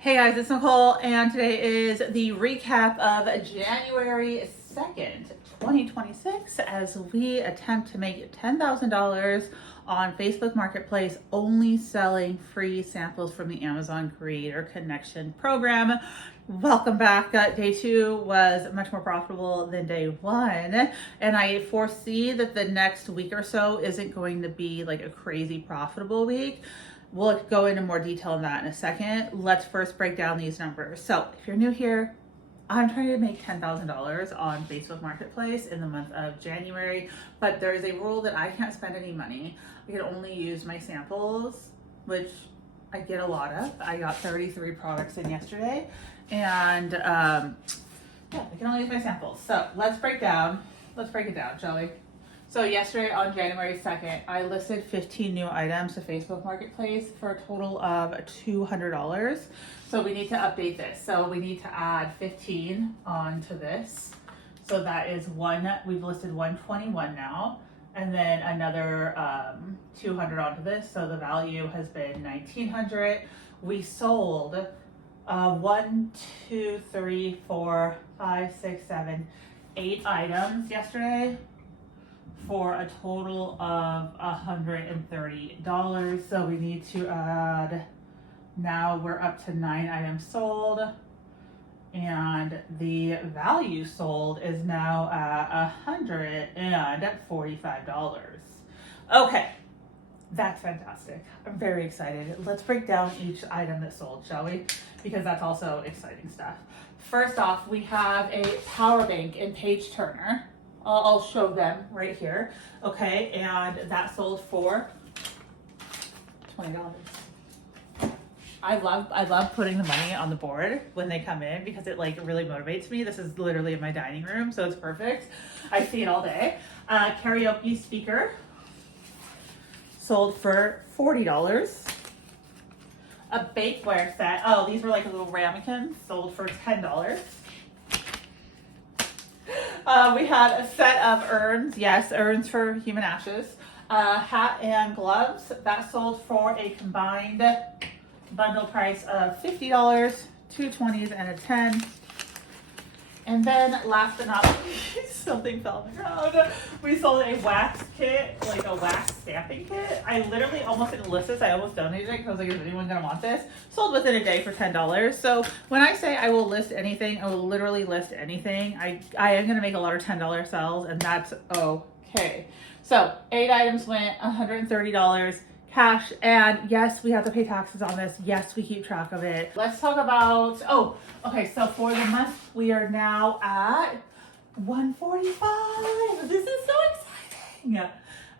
Hey guys, it's Nicole, and today is the recap of January 2nd, 2026, as we attempt to make $10,000 on Facebook Marketplace, only selling free samples from the Amazon Creator Connection program. Welcome back. Day 2 was much more profitable than day 1, and I foresee that the next week or so isn't going to be like a crazy profitable week. We'll go into more detail on that in a second. Let's first break down these numbers. So if you're new here, I'm trying to make $10,000 on Facebook Marketplace in the month of January, but there is a rule that I can't spend any money. I can only use my samples, which I get a lot of. I got 33 products in yesterday, and yeah, I can only use my samples. So let's break it down, shall we? So yesterday on January 2nd, I listed 15 new items to Facebook Marketplace for a total of $200. So we need to update this. So we need to add 15 onto this. So that is we've listed 121 now, and then another 200 onto this. So the value has been 1,900. We sold 1, 2, 3, 4, 5, 6, 7, 8 items yesterday, for a total of $130. So we need to add, now we're up to 9 items sold, and the value sold is now at $145. Okay, that's fantastic. I'm very excited. Let's break down each item that sold, shall we? Because that's also exciting stuff. First off, we have a power bank in page turner. I'll show them right here. Okay, and that sold for $20. I love putting the money on the board when they come in because it like really motivates me. This is literally in my dining room, so it's perfect. I see it all day. Karaoke speaker sold for $40. A bakeware set. Oh, these were like little ramekins, sold for $10. We had a set of urns, yes, urns for human ashes, hat and gloves. That sold for a combined bundle price of $50, 2 20s and a 10. And then last but not least, something fell on the ground. We sold a wax kit, like a wax stamping kit. I literally almost didn't list this. I almost donated it because I was like, is anyone gonna want this? Sold within a day for $10. So when I say I will list anything, I will literally list anything. I am gonna make a lot of $10 sales, and that's okay. So 8 items went $130 cash, and yes, we have to pay taxes on this. Yes, we keep track of it. Let's talk about, okay, so for the month, we are now at 145. This is so exciting. Yeah.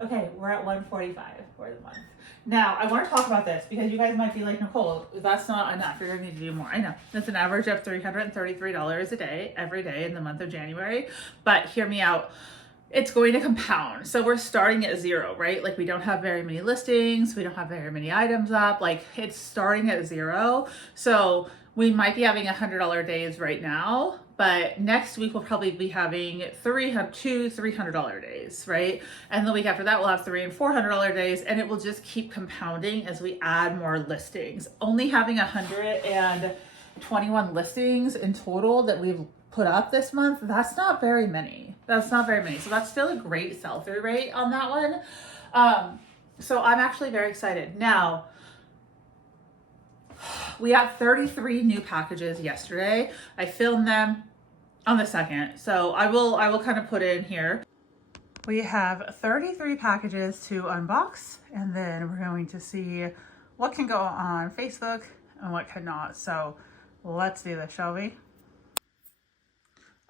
Okay, we're at 145 for the month. Now, I want to talk about this because you guys might be like, Nicole, that's not enough. You're going to need to do more. I know. That's an average of $333 a day, every day in the month of January. But hear me out. It's going to compound. So we're starting at 0, right? Like we don't have very many listings. We don't have very many items up. Like it's starting at 0. So we might be having $100 days right now, but next week we'll probably be having two $300 days, right? And the week after that we'll have $300 and $400 days, and it will just keep compounding as we add more listings. Only having 121 listings in total that we've put up this month, that's not very many. So that's still a great sell-through rate on that one. So I'm actually very excited. Now, we had 33 new packages yesterday. I filmed them on the 2nd, so I will kind of put in here. We have 33 packages to unbox, and then we're going to see what can go on Facebook and what cannot. So let's do this, shall we?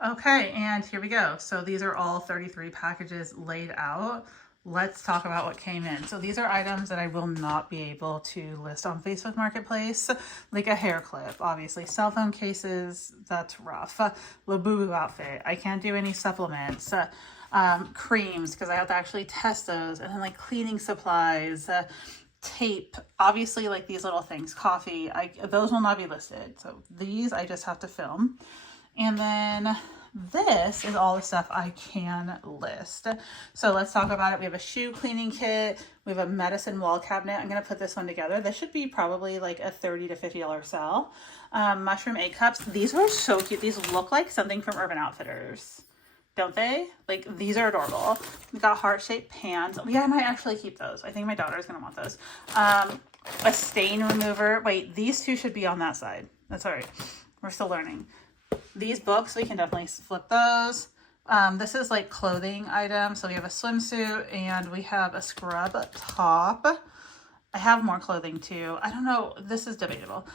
Okay, and here we go. So these are all 33 packages laid out. Let's talk about what came in. So these are items that I will not be able to list on Facebook Marketplace, like a hair clip, obviously. Cell phone cases, that's rough. Labubu outfit, I can't do any supplements. Creams, because I have to actually test those. And then like cleaning supplies, tape, obviously like these little things, coffee, those will not be listed. So these I just have to film. And then this is all the stuff I can list. So let's talk about it. We have a shoe cleaning kit. We have a medicine wall cabinet. I'm going to put this one together. This should be probably like a $30 to $50 sell. Mushroom egg cups. These were so cute. These look like something from Urban Outfitters, don't they? Like, these are adorable. We got heart-shaped pans. Yeah, I might actually keep those. I think my daughter's going to want those. A stain remover. Wait, these two should be on that side. That's all right. We're still learning. These books, we can definitely flip those. This is like clothing items. So we have a swimsuit and we have a scrub top. I have more clothing too. I don't know. This is debatable.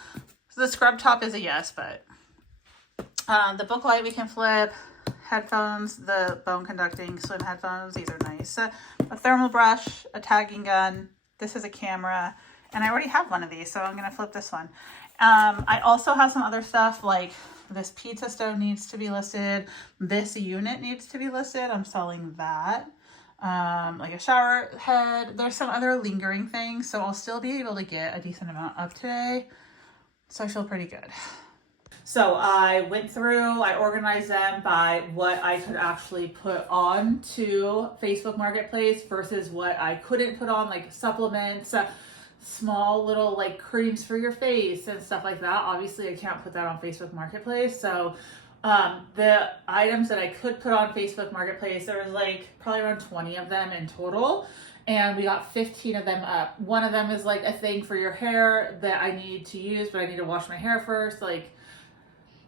So the scrub top is a yes, but the book light we can flip. Headphones, the bone conducting swim headphones. These are nice. A thermal brush, a tagging gun. This is a camera. And I already have one of these, so I'm going to flip this one. I also have some other stuff, like this pizza stove needs to be listed. This unit needs to be listed. I'm selling that. Like a shower head. There's some other lingering things, so I'll still be able to get a decent amount up today. So I feel pretty good. So I went through, I organized them by what I could actually put on to Facebook Marketplace versus what I couldn't put on, like supplements, small little like creams for your face and stuff like that. Obviously, I can't put that on Facebook Marketplace. So the items that I could put on Facebook Marketplace, there was like probably around 20 of them in total. And we got 15 of them up. One of them is like a thing for your hair that I need to use, but I need to wash my hair first. Like,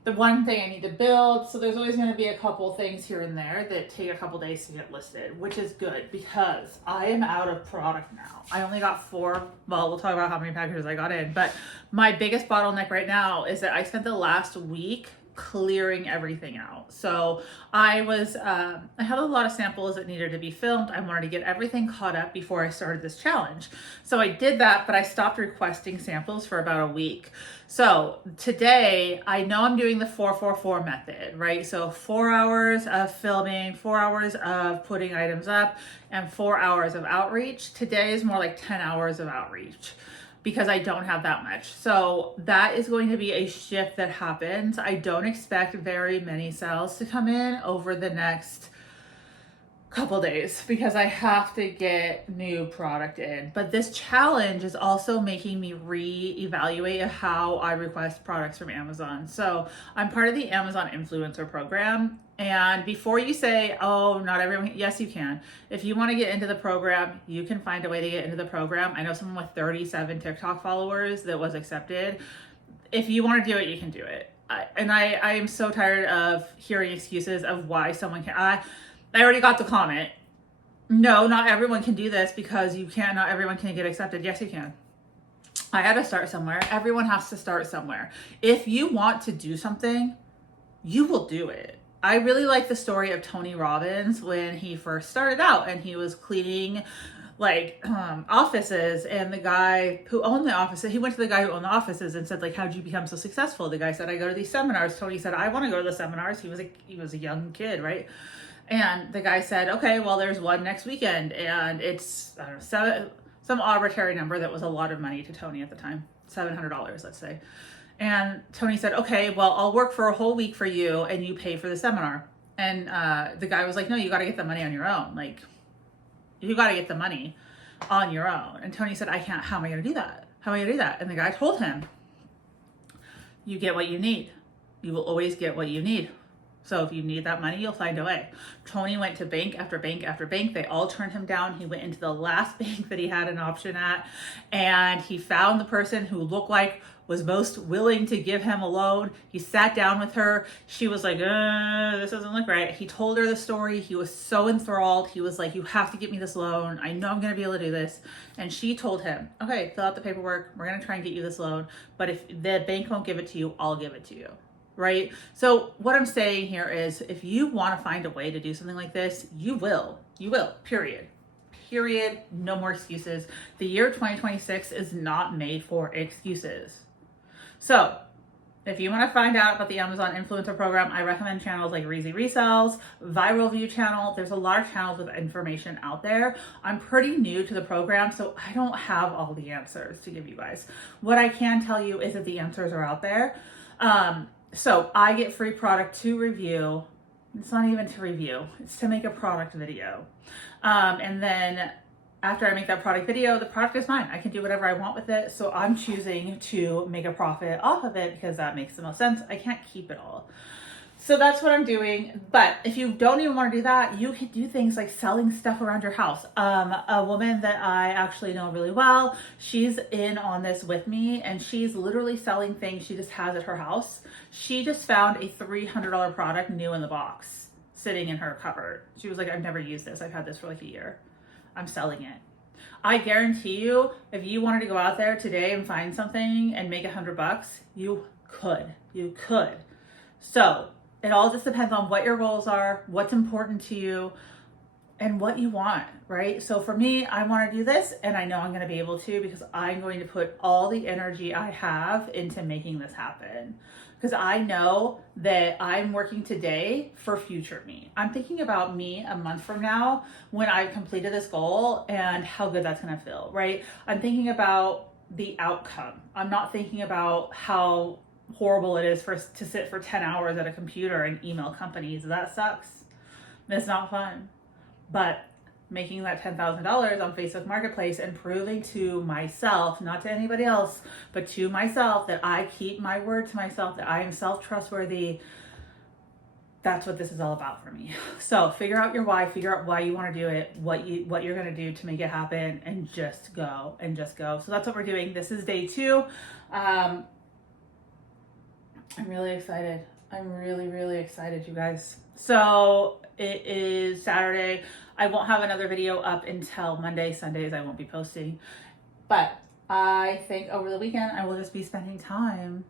the one thing I need to build. So there's always going to be a couple things here and there that take a couple days to get listed, which is good because I am out of product now. I only got 4. Well, we'll talk about how many packages I got in, but my biggest bottleneck right now is that I spent the last week clearing everything out. So I had a lot of samples that needed to be filmed. I wanted to get everything caught up before I started this challenge. So I did that, but I stopped requesting samples for about a week. So today I know I'm doing the 4-4-4 method, right? So 4 hours of filming, 4 hours of putting items up, and 4 hours of outreach. Today is more like 10 hours of outreach, because I don't have that much. So that is going to be a shift that happens. I don't expect very many sales to come in over the next couple days because I have to get new product in. But this challenge is also making me reevaluate how I request products from Amazon. So I'm part of the Amazon influencer program. And before you say, oh, not everyone, yes, you can. If you want to get into the program, you can find a way to get into the program. I know someone with 37 TikTok followers that was accepted. If you want to do it, you can do it. I am so tired of hearing excuses of why someone can. I already got the comment. No, not everyone can do this because you can't, not everyone can get accepted. Yes, you can. I had to start somewhere. Everyone has to start somewhere. If you want to do something, you will do it. I really like the story of Tony Robbins when he first started out and he was cleaning like offices, and the guy who owned the offices, he went to the guy who owned the offices and said, like, how'd you become so successful? The guy said, I go to these seminars. Tony said, I want to go to the seminars. He was a young kid, right? And the guy said, okay, well, there's one next weekend, and it's, I don't know, some arbitrary number that was a lot of money to Tony at the time, $700, let's say. And Tony said, okay, well, I'll work for a whole week for you and you pay for the seminar. And the guy was like, no, you got to get the money on your own. Like, you got to get the money on your own. And Tony said, I can't, how am I going to do that? How am I going to do that? And the guy told him, you get what you need. You will always get what you need. So if you need that money, you'll find a way. Tony went to bank after bank after bank. They all turned him down. He went into the last bank that he had an option at, and he found the person who looked like was most willing to give him a loan. He sat down with her. She was like, this doesn't look right. He told her the story. He was so enthralled. He was like, you have to get me this loan. I know I'm going to be able to do this. And she told him, okay, fill out the paperwork. We're going to try and get you this loan. But if the bank won't give it to you, I'll give it to you. Right? So what I'm saying here is, if you want to find a way to do something like this, you will, period. No more excuses. The year 2026 is not made for excuses. So if you want to find out about the Amazon influencer program, I recommend channels like Reezy Resells, Viral View channel. There's a lot of channels with information out there. I'm pretty new to the program, so I don't have all the answers to give you guys. What I can tell you is that the answers are out there. So I get free product to review It's not even to review, it's to make a product video. And then after I make that product video, the product is mine. I can do whatever I want with it. So I'm choosing to make a profit off of it because that makes the most sense. I can't keep it all. So that's what I'm doing. But if you don't even want to do that, you can do things like selling stuff around your house. A woman that I actually know really well, she's in on this with me, and she's literally selling things she just has at her house. She just found a $300 product new in the box sitting in her cupboard. She was like, I've never used this. I've had this for like a year. I'm selling it. I guarantee you, if you wanted to go out there today and find something and make $100, you could. You could. So it all just depends on what your goals are, what's important to you, and what you want, right? So for me, I want to do this, and I know I'm going to be able to because I'm going to put all the energy I have into making this happen. Because I know that I'm working today for future me. I'm thinking about me a month from now when I've completed this goal and how good that's going to feel, right? I'm thinking about the outcome. I'm not thinking about how horrible it is to sit for 10 hours at a computer and email companies. That sucks. It's not fun. But making that $10,000 on Facebook Marketplace and proving to myself, not to anybody else, but to myself that I keep my word to myself, that I am self-trustworthy, that's what this is all about for me. So figure out your why, figure out why you want to do it, what you're going to do to make it happen, and just go and just go. So that's what we're doing. This is day 2. I'm really excited. I'm really, really excited, you guys. So it is Saturday. I won't have another video up until Monday. Sundays I won't be posting. But I think over the weekend I will just be spending time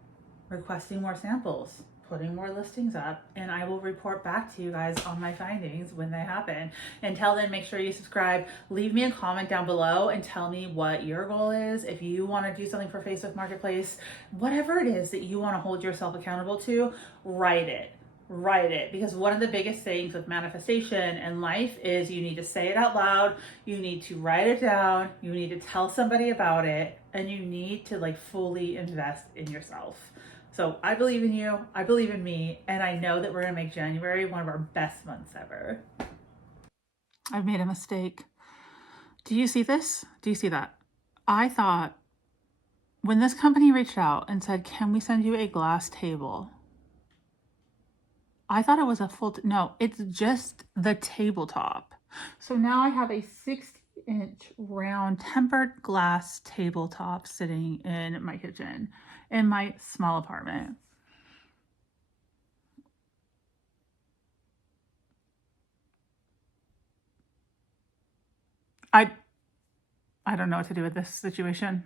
requesting more samples, putting more listings up, and I will report back to you guys on my findings when they happen. Until then, make sure you subscribe. Leave me a comment down below and tell me what your goal is. If you want to do something for Facebook Marketplace, whatever it is that you want to hold yourself accountable to, write it. Write it, because one of the biggest things with manifestation and life is you need to say it out loud, you need to write it down, you need to tell somebody about it, and you need to like fully invest in yourself. So I believe in you, I believe in me, and I know that we're gonna make January one of our best months ever. I've made a mistake. Do you see this? Do you see that? I thought when this company reached out and said, can we send you a glass table? I thought it was a full, no, it's just the tabletop. So now I have a 60-inch round tempered glass tabletop sitting in my kitchen in my small apartment. I don't know what to do with this situation.